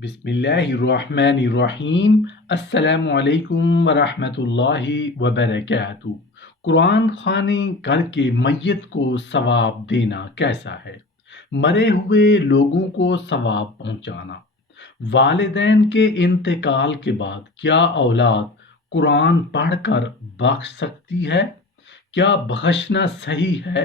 बिस्मिल्लाहिर्रहमानिर्रहीम। अस्सलामु अलैकुम वरहमतुल्लाहि वबरकातुहू। कुरान ख़्वानी करके मैयत को सवाब देना कैसा है? मरे हुए लोगों को सवाब पहुंचाना। वालिदैन के इंतकाल के बाद क्या औलाद कुरान पढ़कर बख्श सकती है? क्या बख्शना सही है?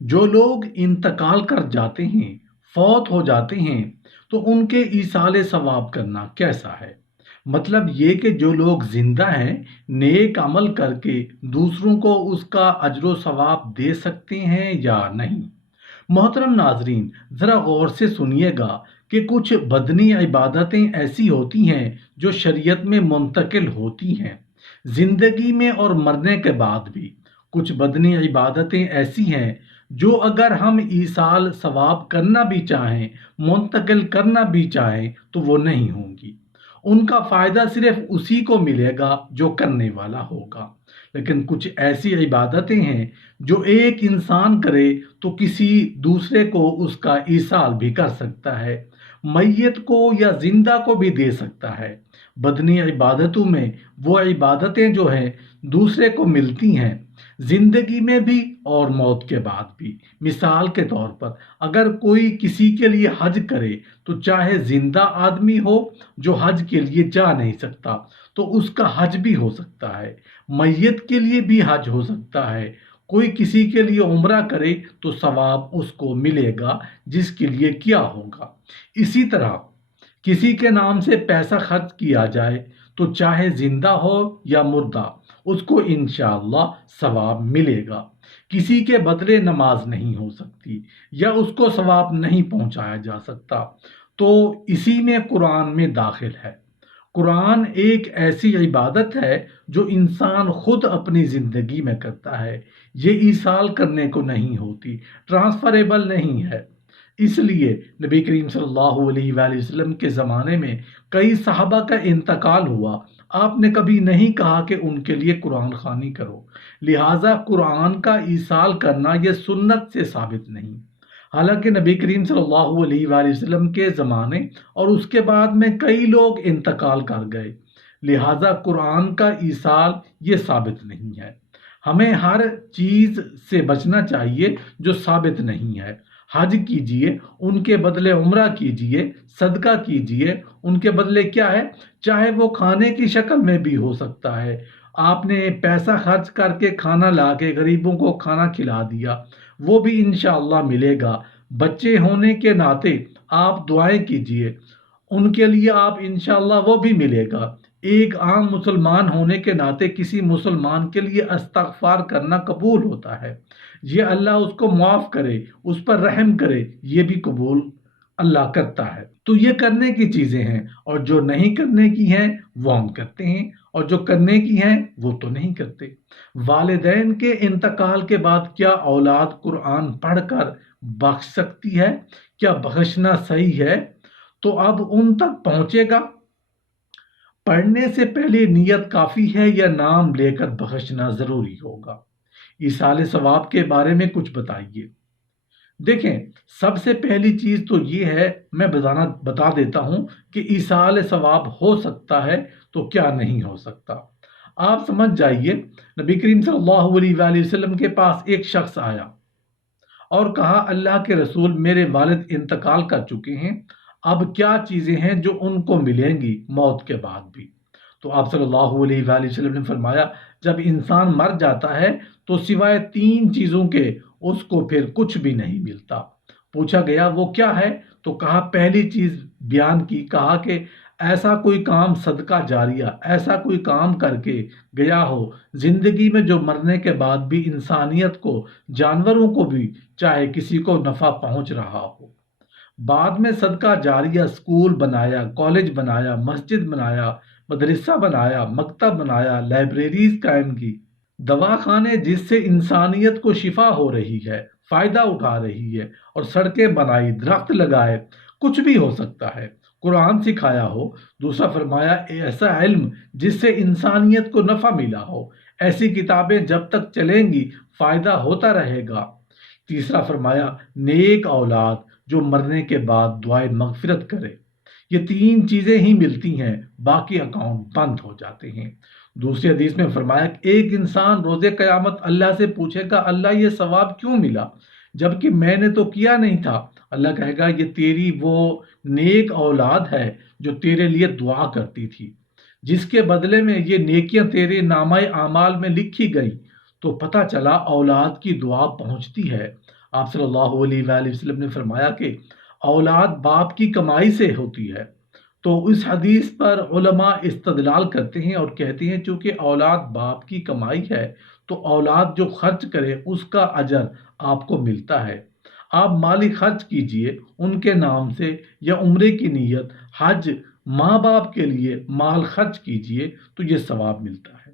जो लोग इंतकाल कर जाते हैं, फौत हो जाते हैं, तो उनके ईसाले सवाब करना कैसा है? मतलब ये कि जो लोग जिंदा हैं, नेक अमल करके दूसरों को उसका अजर सवाब दे सकते हैं या नहीं? मोहतरम नाजरीन, ज़रा गौर से सुनिएगा कि कुछ बदनी इबादतें ऐसी होती हैं जो शरीयत में मुंतकिल होती हैं, ज़िंदगी में और मरने के बाद भी। कुछ बदनी इबादतें ऐसी हैं जो अगर हम ईसाल सवाब करना भी चाहें, मुंतकिल करना भी चाहें, तो वो नहीं होंगी। उनका फ़ायदा सिर्फ उसी को मिलेगा जो करने वाला होगा। लेकिन कुछ ऐसी इबादतें हैं जो एक इंसान करे तो किसी दूसरे को उसका ईसाल भी कर सकता है, मैयत को या जिंदा को भी दे सकता है। बदनी इबादतों में वो इबादतें जो हैं दूसरे को मिलती हैं, जिंदगी में भी और मौत के बाद भी। मिसाल के तौर पर अगर कोई किसी के लिए हज करे, तो चाहे जिंदा आदमी हो जो हज के लिए जा नहीं सकता, तो उसका हज भी हो सकता है। मैयत के लिए भी हज हो सकता है। कोई किसी के लिए उम्रा करे तो सवाब उसको मिलेगा जिसके लिए किया होगा। इसी तरह किसी के नाम से पैसा खर्च किया जाए, तो चाहे जिंदा हो या मुर्दा, उसको इंशाअल्लाह सवाब मिलेगा। किसी के बदले नमाज नहीं हो सकती या उसको सवाब नहीं पहुंचाया जा सकता, तो इसी में कुरान में दाखिल है। कुरान एक ऐसी इबादत है जो इंसान खुद अपनी ज़िंदगी में करता है। ये ईसाल करने को नहीं होती, ट्रांसफरेबल नहीं है। इसलिए नबी करीम सल्लल्लाहु अलैहि वसल्लम के ज़माने में कई सहाबा का इंतकाल हुआ, आपने कभी नहीं कहा कि उनके लिए कुरान ख़्वानी करो। लिहाजा कुरान का ईसाल करना यह सुन्नत से साबित नहीं। हालांकि नबी करीम सल्लल्लाहु अलैहि वसल्लम के ज़माने और उसके बाद में कई लोग इंतकाल कर गए, लिहाजा कुरान का ईसाल ये साबित नहीं है। हमें हर चीज़ से बचना चाहिए जो साबित नहीं है। हज कीजिए, उनके बदले उम्रा कीजिए, सदका कीजिए, उनके बदले क्या है, चाहे वो खाने की शक्ल में भी हो सकता है। आपने पैसा खर्च करके खाना ला के गरीबों को खाना खिला दिया, वो भी इंशाअल्लाह मिलेगा। बच्चे होने के नाते आप दुआएं कीजिए, उनके लिए आप इंशाअल्लाह वो भी मिलेगा। एक आम मुसलमान होने के नाते किसी मुसलमान के लिए इस्तग़फ़ार करना कबूल होता है। ये अल्लाह उसको माफ़ करे, उस पर रहम करे, ये भी कबूल अल्लाह करता है। तो ये करने की चीज़ें हैं, और जो नहीं करने की हैं वो हम करते हैं, और जो करने की हैं वो तो नहीं करते। वालिदैन के इंतकाल के बाद क्या औलाद कुरान पढ़कर बख्श सकती है? क्या बख्शना सही है? तो अब उन तक पहुंचेगा। पढ़ने से पहले नियत काफ़ी है या नाम लेकर बख्शना ज़रूरी होगा? इसाले सवाब के बारे में कुछ बताइए। देखें, सबसे पहली चीज़ तो ये है, मैं बता देता हूँ कि इसाले सवाब हो सकता है तो क्या नहीं हो सकता। आप समझ जाइए, नबी करीम सल्लल्लाहु अलैहि वसल्लम के पास एक शख्स आया और कहा, अल्लाह के रसूल, मेरे वालिद इंतकाल कर चुके हैं, अब क्या चीज़ें हैं जो उनको मिलेंगी मौत के बाद भी? तो आप सल्लल्लाहु अलैहि वसल्लम ने फरमाया, जब इंसान मर जाता है तो सिवाय तीन चीज़ों के उसको फिर कुछ भी नहीं मिलता। पूछा गया वो क्या है? तो कहा, पहली चीज़ बयान की, कहा कि ऐसा कोई काम सदका जारिया, ऐसा कोई काम करके गया हो जिंदगी में जो मरने के बाद भी इंसानियत को, जानवरों को भी, चाहे किसी को नफ़ा पहुंच रहा हो। बाद में सदका जारिया, स्कूल बनाया, कॉलेज बनाया, मस्जिद बनाया, मदरसा बनाया, मकतब बनाया, लाइब्रेरीज कायम की, दवाखाने जिससे इंसानियत को शिफा हो रही है, फ़ायदा उठा रही है, और सड़कें बनाई, दरख्त लगाए, कुछ भी हो सकता है। कुरान सिखाया हो। दूसरा फरमाया, ऐसा इल्म जिससे इंसानियत को नफ़ा मिला हो, ऐसी किताबें जब तक चलेंगी फ़ायदा होता रहेगा। तीसरा फरमाया, नेक औलाद जो मरने के बाद दुआए मगफिरत करे। یہ تین چیزیں ہی ملتی ہیں، باقی اکاؤنٹ بند ہو جاتے ہیں۔ دوسری حدیث میں فرمایا کہ ایک انسان روز قیامت اللہ سے پوچھے گا، اللہ یہ ثواب کیوں ملا جبکہ میں نے تو کیا نہیں تھا؟ اللہ کہے گا یہ تیری وہ نیک اولاد ہے جو تیرے لیے دعا کرتی تھی، جس کے بدلے میں یہ نیکیاں تیرے نامہ اعمال میں لکھی گئی۔ تو پتہ چلا اولاد کی دعا پہنچتی ہے۔ آپ صلی اللہ علیہ وآلہ وسلم نے فرمایا کہ اولاد باپ کی کمائی سے ہوتی ہے۔ تو اس حدیث پر علماء استدلال کرتے ہیں اور کہتے ہیں چونکہ اولاد باپ کی کمائی ہے تو اولاد جو خرچ کرے اس کا اجر آپ کو ملتا ہے۔ آپ مالی خرچ کیجئے ان کے نام سے، یا عمرے کی نیت، حج، ماں باپ کے لیے مال خرچ کیجئے تو یہ ثواب ملتا ہے۔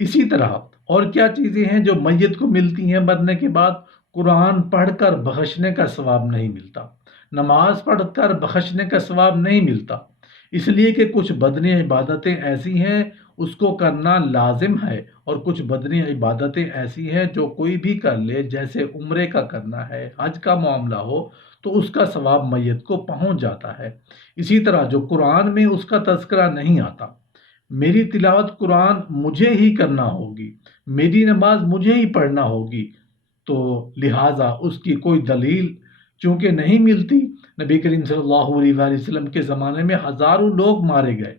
اسی طرح اور کیا چیزیں ہیں جو میت کو ملتی ہیں مرنے کے بعد؟ قرآن پڑھ کر بخشنے کا ثواب نہیں ملتا، نماز پڑھ کر بخشنے کا ثواب نہیں ملتا، اس لیے کہ کچھ بدنی عبادتیں ایسی ہیں اس کو کرنا لازم ہے، اور کچھ بدنی عبادتیں ایسی ہیں جو کوئی بھی کر لے، جیسے عمرے کا کرنا ہے، حج کا معاملہ ہو تو اس کا ثواب میت کو پہنچ جاتا ہے۔ اسی طرح جو قرآن میں اس کا تذکرہ نہیں آتا، میری تلاوت قرآن مجھے ہی کرنا ہوگی، میری نماز مجھے ہی پڑھنا ہوگی، تو لہٰذا اس کی کوئی دلیل چونکہ نہیں ملتی۔ نبی کریم صلی اللہ علیہ وآلہ وسلم کے زمانے میں ہزاروں لوگ مارے گئے،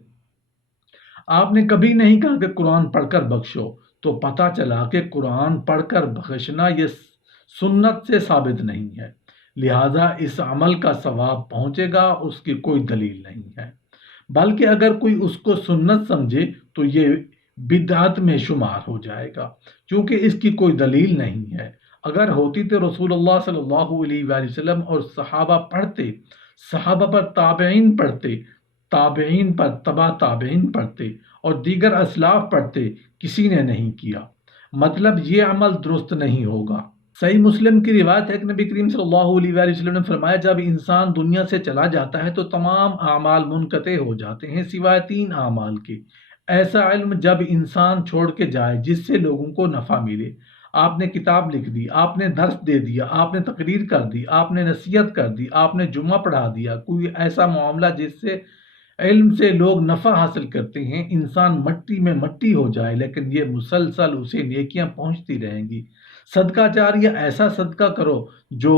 آپ نے کبھی نہیں کہا کہ قرآن پڑھ کر بخشو، تو پتہ چلا کہ قرآن پڑھ کر بخشنا یہ سنت سے ثابت نہیں ہے، لہٰذا اس عمل کا ثواب پہنچے گا، اس کی کوئی دلیل نہیں ہے۔ بلکہ اگر کوئی اس کو سنت سمجھے تو یہ بدعت میں شمار ہو جائے گا، چونکہ اس کی کوئی دلیل نہیں ہے۔ اگر ہوتی تو رسول اللہ صلی اللہ علیہ وآلہ وسلم اور صحابہ پڑھتے، صحابہ پر تابعین پڑھتے، تابعین پر تبع تابعین پڑھتے، اور دیگر اسلاف پڑھتے، کسی نے نہیں کیا، مطلب یہ عمل درست نہیں ہوگا۔ صحیح مسلم کی روایت ہے کہ نبی کریم صلی اللہ علیہ وآلہ وسلم نے فرمایا جب انسان دنیا سے چلا جاتا ہے تو تمام اعمال منقطع ہو جاتے ہیں سوائے تین اعمال کے۔ ایسا علم جب انسان چھوڑ کے جائے جس سے لوگوں کو نفع ملے، آپ نے کتاب لکھ دی، آپ نے درس دے دیا، آپ نے تقریر کر دی، آپ نے نصیحت کر دی، آپ نے جمعہ پڑھا دیا، کوئی ایسا معاملہ جس سے علم سے لوگ نفع حاصل کرتے ہیں، انسان مٹی میں مٹی ہو جائے لیکن یہ مسلسل اسے نیکیاں پہنچتی رہیں گی۔ صدقہ جاریہ ایسا صدقہ کرو جو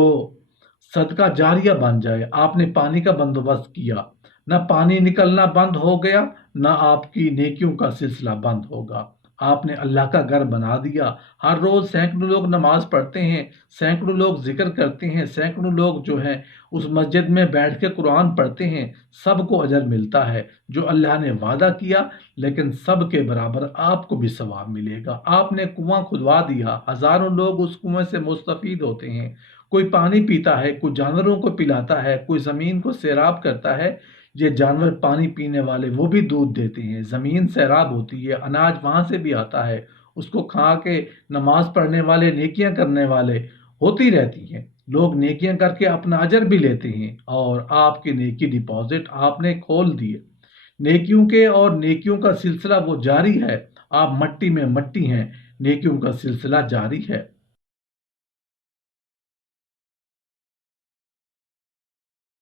صدقہ جاریہ بن جائے۔ آپ نے پانی کا بندوبست کیا، نہ پانی نکلنا بند ہو گیا، نہ آپ کی نیکیوں کا سلسلہ بند ہوگا۔ آپ نے اللہ کا گھر بنا دیا، ہر روز سینکڑوں لوگ نماز پڑھتے ہیں، سینکڑوں لوگ ذکر کرتے ہیں، سینکڑوں لوگ جو ہیں اس مسجد میں بیٹھ کے قرآن پڑھتے ہیں، سب کو اجر ملتا ہے جو اللہ نے وعدہ کیا، لیکن سب کے برابر آپ کو بھی ثواب ملے گا۔ آپ نے کنواں کھدوا دیا، ہزاروں لوگ اس کنویں سے مستفید ہوتے ہیں، کوئی پانی پیتا ہے، کوئی جانوروں کو پلاتا ہے، کوئی زمین کو سیراب کرتا ہے، یہ جانور پانی پینے والے وہ بھی دودھ دیتے ہیں، زمین سیراب ہوتی ہے، اناج وہاں سے بھی آتا ہے، اس کو کھا کے نماز پڑھنے والے، نیکیاں کرنے والے ہوتی رہتی ہیں، لوگ نیکیاں کر کے اپنا اجر بھی لیتے ہیں، اور آپ کی نیکی ڈپازٹ آپ نے کھول دیے۔ نیکیوں کے اور نیکیوں کا سلسلہ وہ جاری ہے، آپ مٹی میں مٹی ہیں، نیکیوں کا سلسلہ جاری ہے۔